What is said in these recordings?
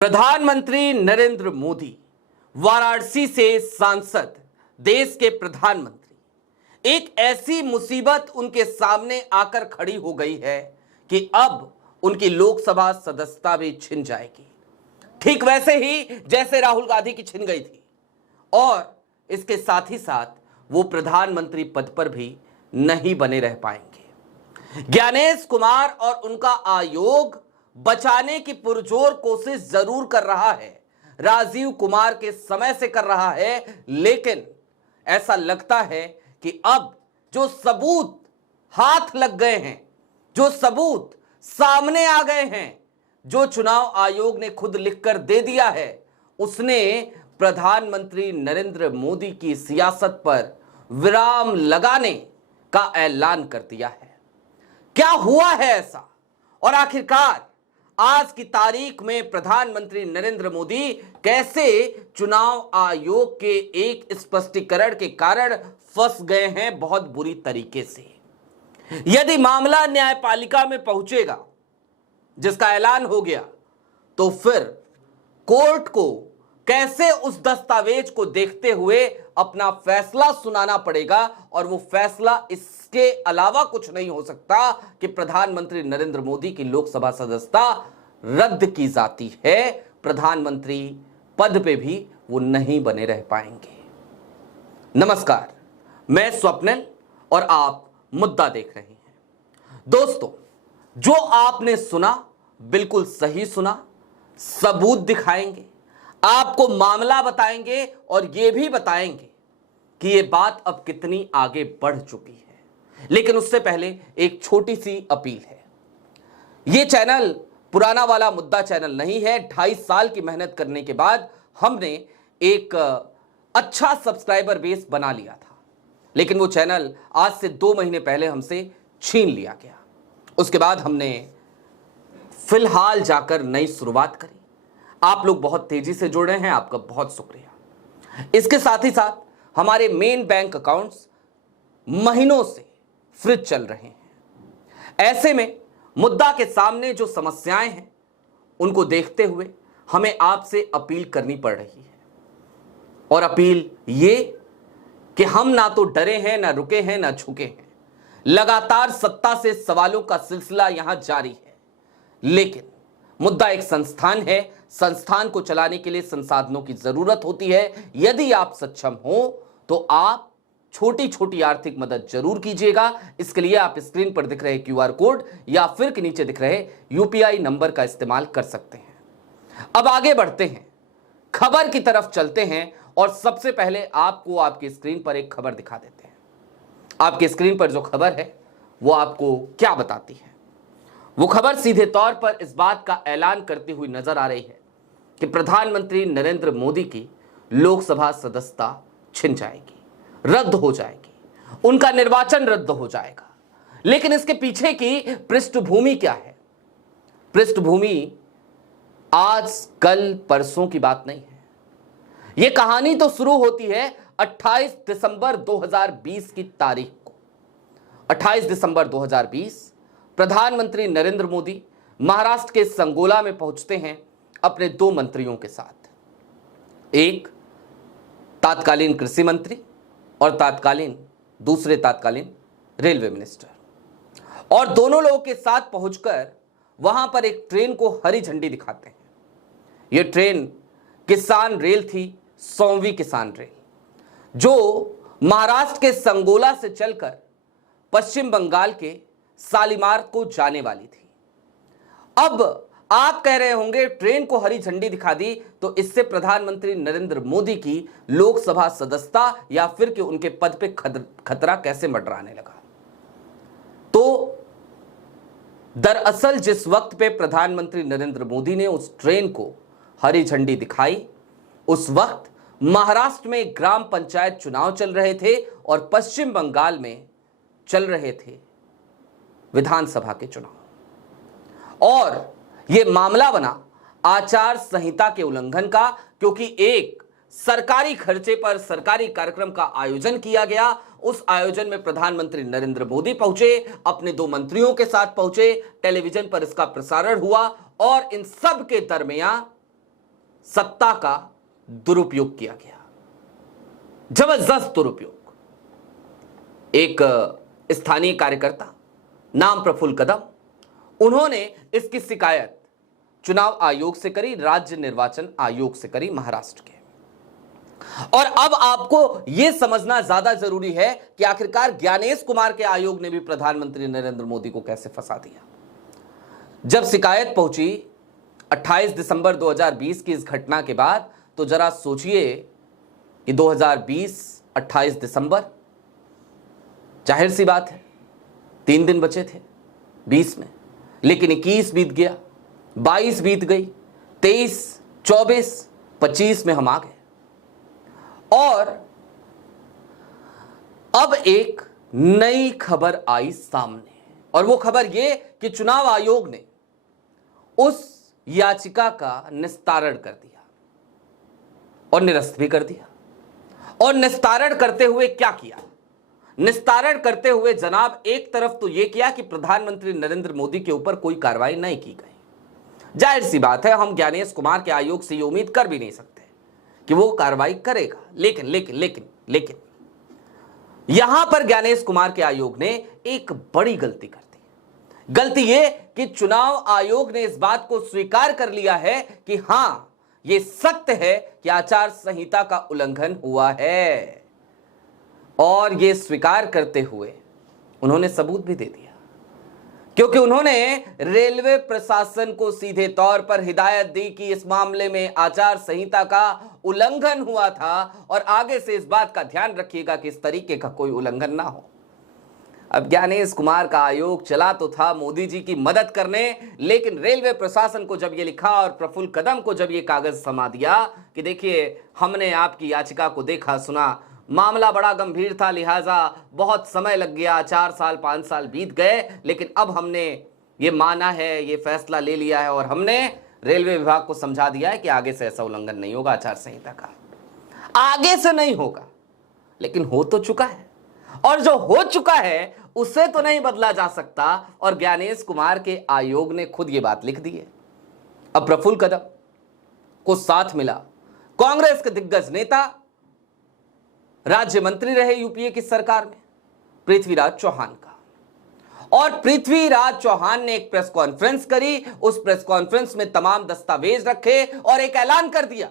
प्रधानमंत्री नरेंद्र मोदी, वाराणसी से सांसद, देश के प्रधानमंत्री, एक ऐसी मुसीबत उनके सामने आकर खड़ी हो गई है कि अब उनकी लोकसभा सदस्यता भी छिन जाएगी, ठीक वैसे ही जैसे राहुल गांधी की छिन गई थी। और इसके साथ ही साथ वो प्रधानमंत्री पद पर भी नहीं बने रह पाएंगे। ज्ञानेश कुमार और उनका आयोग बचाने की पुरजोर कोशिश जरूर कर रहा है, राजीव कुमार के समय से कर रहा है, लेकिन ऐसा लगता है कि अब जो सबूत हाथ लग गए हैं, जो सबूत सामने आ गए हैं, जो चुनाव आयोग ने खुद लिखकर दे दिया है, उसने प्रधानमंत्री नरेंद्र मोदी की सियासत पर विराम लगाने का ऐलान कर दिया है। क्या हुआ है ऐसा, और आखिरकार आज की तारीख में प्रधानमंत्री नरेंद्र मोदी कैसे चुनाव आयोग के एक स्पष्टीकरण के कारण फंस गए हैं बहुत बुरी तरीके से। यदि मामला न्यायपालिका में पहुंचेगा, जिसका ऐलान हो गया, तो फिर कोर्ट को कैसे उस दस्तावेज को देखते हुए अपना फैसला सुनाना पड़ेगा, और वो फैसला इसके अलावा कुछ नहीं हो सकता कि प्रधानमंत्री नरेंद्र मोदी की लोकसभा सदस्यता रद्द की जाती है। प्रधानमंत्री पद पे भी वो नहीं बने रह पाएंगे। नमस्कार, मैं स्वप्निल और आप मुद्दा देख रहे हैं। दोस्तों, जो आपने सुना बिल्कुल सही सुना। सबूत दिखाएंगे, आपको मामला बताएंगे और ये भी बताएंगे कि ये बात अब कितनी आगे बढ़ चुकी है। लेकिन उससे पहले एक छोटी सी अपील है। ये चैनल पुराना वाला मुद्दा चैनल नहीं है। 2.5 साल की मेहनत करने के बाद हमने एक अच्छा सब्सक्राइबर बेस बना लिया था, लेकिन वो चैनल आज से 2 महीने पहले हमसे छीन लिया गया। उसके बाद हमने फिलहाल जाकर नई शुरुआत करी। आप लोग बहुत तेजी से जुड़ रहे हैं, आपका बहुत शुक्रिया। इसके साथ ही साथ हमारे मेन बैंक अकाउंट्स महीनों से फ्रीज चल रहे हैं। ऐसे में मुद्दा के सामने जो समस्याएं हैं, उनको देखते हुए हमें आपसे अपील करनी पड़ रही है। और अपील ये कि हम ना तो डरे हैं, ना रुके हैं, ना झुके हैं। लगातार सत्ता से सवालों का सिलसिला यहां जारी है, लेकिन मुद्दा एक संस्थान है। संस्थान को चलाने के लिए संसाधनों की जरूरत होती है। यदि आप सक्षम हो तो आप छोटी छोटी आर्थिक मदद जरूर कीजिएगा। इसके लिए आप स्क्रीन पर दिख रहे क्यूआर कोड या फिर के नीचे दिख रहे यूपीआई नंबर का इस्तेमाल कर सकते हैं। अब आगे बढ़ते हैं, खबर की तरफ चलते हैं और सबसे पहले आपको आपकी स्क्रीन पर एक खबर दिखा देते हैं। आपकी स्क्रीन पर जो खबर है वो आपको क्या बताती है? वो खबर सीधे तौर पर इस बात का ऐलान करती हुई नजर आ रही है कि प्रधानमंत्री नरेंद्र मोदी की लोकसभा सदस्यता छिन जाएगी, रद्द हो जाएगी, उनका निर्वाचन रद्द हो जाएगा। लेकिन इसके पीछे की पृष्ठभूमि क्या है? पृष्ठभूमि आज कल परसों की बात नहीं है। यह कहानी तो शुरू होती है 28 दिसंबर 2020 की तारीख को। 28 दिसंबर 2020 प्रधानमंत्री नरेंद्र मोदी महाराष्ट्र के संगोला में पहुंचते हैं अपने 2 मंत्रियों के साथ। एक तात्कालीन कृषि मंत्री और दूसरे तात्कालीन रेलवे मिनिस्टर। और दोनों लोगों के साथ पहुंचकर वहां पर एक ट्रेन को हरी झंडी दिखाते हैं। यह ट्रेन किसान रेल थी, 100वीं किसान रेल, जो महाराष्ट्र के संगोला से चलकर पश्चिम बंगाल के शालीमार को जाने वाली थी। अब आप कह रहे होंगे ट्रेन को हरी झंडी दिखा दी तो इससे प्रधानमंत्री नरेंद्र मोदी की लोकसभा सदस्यता या फिर कि उनके पद पे खतरा कैसे मंडराने लगा? तो दरअसल जिस वक्त पे प्रधानमंत्री नरेंद्र मोदी ने उस ट्रेन को हरी झंडी दिखाई, उस वक्त महाराष्ट्र में ग्राम पंचायत चुनाव चल रहे थे और पश्चिम बंगाल में चल रहे थे विधानसभा के चुनाव। और यह मामला बना आचार संहिता के उल्लंघन का, क्योंकि एक सरकारी खर्चे पर सरकारी कार्यक्रम का आयोजन किया गया। उस आयोजन में प्रधानमंत्री नरेंद्र मोदी पहुंचे, अपने 2 मंत्रियों के साथ पहुंचे, टेलीविजन पर इसका प्रसारण हुआ और इन सब के दरमियान सत्ता का दुरुपयोग किया गया, जबरदस्त दुरुपयोग। एक स्थानीय कार्यकर्ता नाम प्रफुल्ल कदम, उन्होंने इसकी शिकायत चुनाव आयोग से करी, राज्य निर्वाचन आयोग से करी महाराष्ट्र के। और अब आपको यह समझना ज्यादा जरूरी है कि आखिरकार ज्ञानेश कुमार के आयोग ने भी प्रधानमंत्री नरेंद्र मोदी को कैसे फंसा दिया। जब शिकायत पहुंची 28 दिसंबर 2020 की इस घटना के बाद, तो जरा सोचिए कि 2020 28 दिसंबर, जाहिर सी बात है 3 दिन बचे थे 20 में, लेकिन 21 बीत गया, 22 बीत गई, 23, 24, 25 में हम आ गए। और अब एक नई खबर आई सामने, और वो खबर ये कि चुनाव आयोग ने उस याचिका का निस्तारण कर दिया और निरस्त भी कर दिया। और निस्तारण करते हुए क्या किया? निस्तारण करते हुए जनाब एक तरफ तो यह किया कि प्रधानमंत्री नरेंद्र मोदी के ऊपर कोई कार्रवाई नहीं की गई। जाहिर सी बात है, हम ज्ञानेश कुमार के आयोग से ये उम्मीद कर भी नहीं सकते कि वो कार्रवाई करेगा। लेकिन लेकिन लेकिन लेकिन यहां पर ज्ञानेश कुमार के आयोग ने एक बड़ी गलती कर दी। गलती ये कि चुनाव आयोग ने इस बात को स्वीकार कर लिया है कि हां, ये सत्य है कि आचार संहिता का उल्लंघन हुआ है। और ये स्वीकार करते हुए उन्होंने सबूत भी दे दिया, क्योंकि उन्होंने रेलवे प्रशासन को सीधे तौर पर हिदायत दी कि इस मामले में आचार संहिता का उल्लंघन हुआ था और आगे से इस बात का ध्यान रखिएगा कि इस तरीके का कोई उल्लंघन ना हो। अब ज्ञानेश कुमार का आयोग चला तो था मोदी जी की मदद करने, लेकिन रेलवे प्रशासन को जब ये लिखा और प्रफुल्ल कदम को जब ये कागज थमा दिया कि देखिए हमने आपकी याचिका को देखा सुना, मामला बड़ा गंभीर था, लिहाजा बहुत समय लग गया, 4 साल 5 साल बीत गए, लेकिन अब हमने ये माना है, ये फैसला ले लिया है और हमने रेलवे विभाग को समझा दिया है कि आगे से ऐसा उल्लंघन नहीं होगा आचार संहिता का, आगे से नहीं होगा। लेकिन हो तो चुका है, और जो हो चुका है उसे तो नहीं बदला जा सकता, और ज्ञानेश कुमार के आयोग ने खुद ये बात लिख दी है। अब प्रफुल्ल कदम को साथ मिला कांग्रेस के दिग्गज नेता, राज्य मंत्री रहे यूपीए की सरकार में पृथ्वीराज चौहान का, और पृथ्वीराज चौहान ने एक प्रेस कॉन्फ्रेंस करी। उस प्रेस कॉन्फ्रेंस में तमाम दस्तावेज रखे और एक ऐलान कर दिया।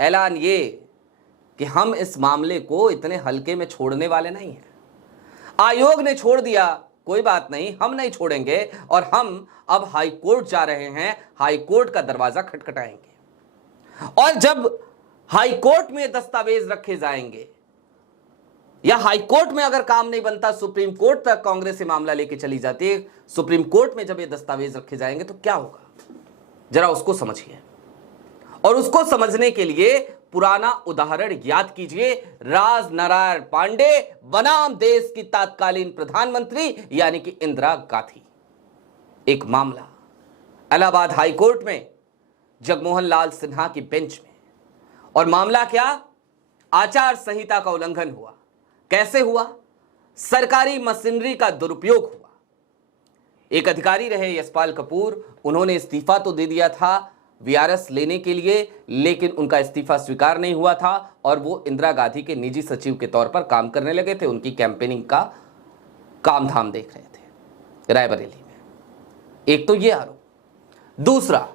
ऐलान ये कि हम इस मामले को इतने हल्के में छोड़ने वाले नहीं हैं। आयोग ने छोड़ दिया, कोई बात नहीं, हम नहीं छोड़ेंगे, और हम अब हाई कोर्ट जा रहे हैं, हाई कोर्ट का दरवाजा खटखटाएंगे। और जब हाई कोर्ट में दस्तावेज रखे जाएंगे, या हाई कोर्ट में अगर काम नहीं बनता, सुप्रीम कोर्ट तक कांग्रेस ये मामला लेके चली जाती है, सुप्रीम कोर्ट में जब ये दस्तावेज रखे जाएंगे तो क्या होगा, जरा उसको समझिए। और उसको समझने के लिए पुराना उदाहरण याद कीजिए। राजनारायण पांडे बनाम देश की तत्कालीन प्रधानमंत्री यानी कि इंदिरा गांधी, एक मामला इलाहाबाद हाई कोर्ट में जगमोहन लाल सिन्हा की बेंच में, और मामला क्या, आचार संहिता का उल्लंघन हुआ। कैसे हुआ? सरकारी मशीनरी का दुरुपयोग हुआ। एक अधिकारी रहे यशपाल कपूर, उन्होंने इस्तीफा तो दे दिया था वीआरएस लेने के लिए, लेकिन उनका इस्तीफा स्वीकार नहीं हुआ था और वो इंदिरा गांधी के निजी सचिव के तौर पर काम करने लगे थे, उनकी कैंपेनिंग का काम धाम देख रहे थे रायबरेली में। एक तो ये आरोप। दूसरा,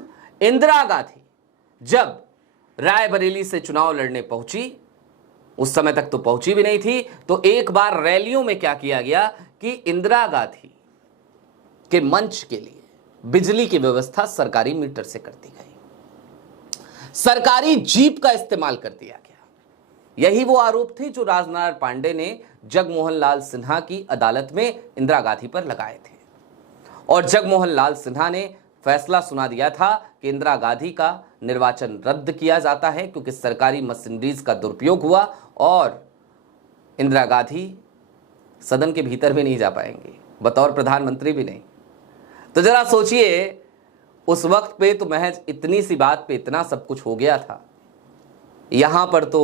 इंदिरा गांधी जब रायबरेली से चुनाव लड़ने पहुंची, उस समय तक तो पहुंची भी नहीं थी, तो एक बार रैलियों में क्या किया गया कि इंदिरा गांधी के मंच के लिए बिजली की व्यवस्था सरकारी मीटर से कर दी गई, सरकारी जीप का इस्तेमाल कर दिया गया। यही वो आरोप थे जो राजनारायण पांडे ने जगमोहन लाल सिन्हा की अदालत में इंदिरा गांधी पर लगाए थे, और जगमोहन लाल सिन्हा ने फैसला सुना दिया था कि इंदिरा गांधी का निर्वाचन रद्द किया जाता है क्योंकि सरकारी मशीनरीज का दुरुपयोग हुआ और इंदिरा गांधी सदन के भीतर भी नहीं जा पाएंगे, बतौर प्रधानमंत्री भी नहीं। तो जरा सोचिए, उस वक्त पे तो महज इतनी सी बात पे इतना सब कुछ हो गया था। यहां पर तो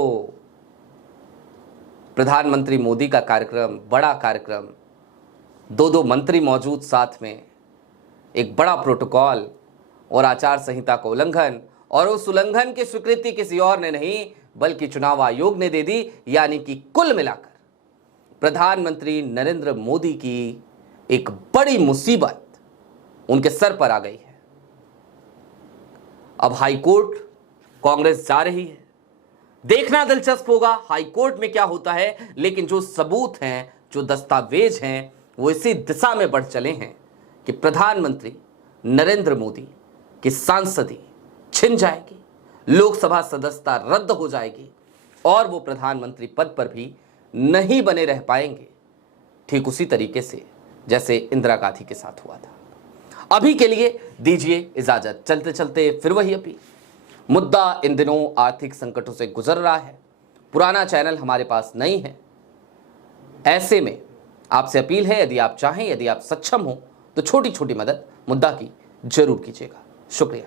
प्रधानमंत्री मोदी का कार्यक्रम, बड़ा कार्यक्रम, 2 मंत्री मौजूद साथ में, एक बड़ा प्रोटोकॉल और आचार संहिता का उल्लंघन, और उस उल्लंघन की स्वीकृति किसी और ने नहीं बल्कि चुनाव आयोग ने दे दी। यानी कि कुल मिलाकर प्रधानमंत्री नरेंद्र मोदी की एक बड़ी मुसीबत उनके सर पर आ गई है। अब हाईकोर्ट कांग्रेस जा रही है। देखना दिलचस्प होगा हाईकोर्ट में क्या होता है, लेकिन जो सबूत हैं, जो दस्तावेज हैं, वो इसी दिशा में बढ़ चले हैं कि प्रधानमंत्री नरेंद्र मोदी की सांसदी छिन जाएगी, लोकसभा सदस्यता रद्द हो जाएगी और वो प्रधानमंत्री पद पर भी नहीं बने रह पाएंगे, ठीक उसी तरीके से जैसे इंदिरा गांधी के साथ हुआ था। अभी के लिए दीजिए इजाजत। चलते चलते फिर वही अपील। मुद्दा इन दिनों आर्थिक संकटों से गुजर रहा है। पुराना चैनल हमारे पास नहीं है। ऐसे में आपसे अपील है, यदि आप चाहें, यदि आप सक्षम हो तो छोटी छोटी मदद मुद्दा की जरूर कीजिएगा। शुक्रिया।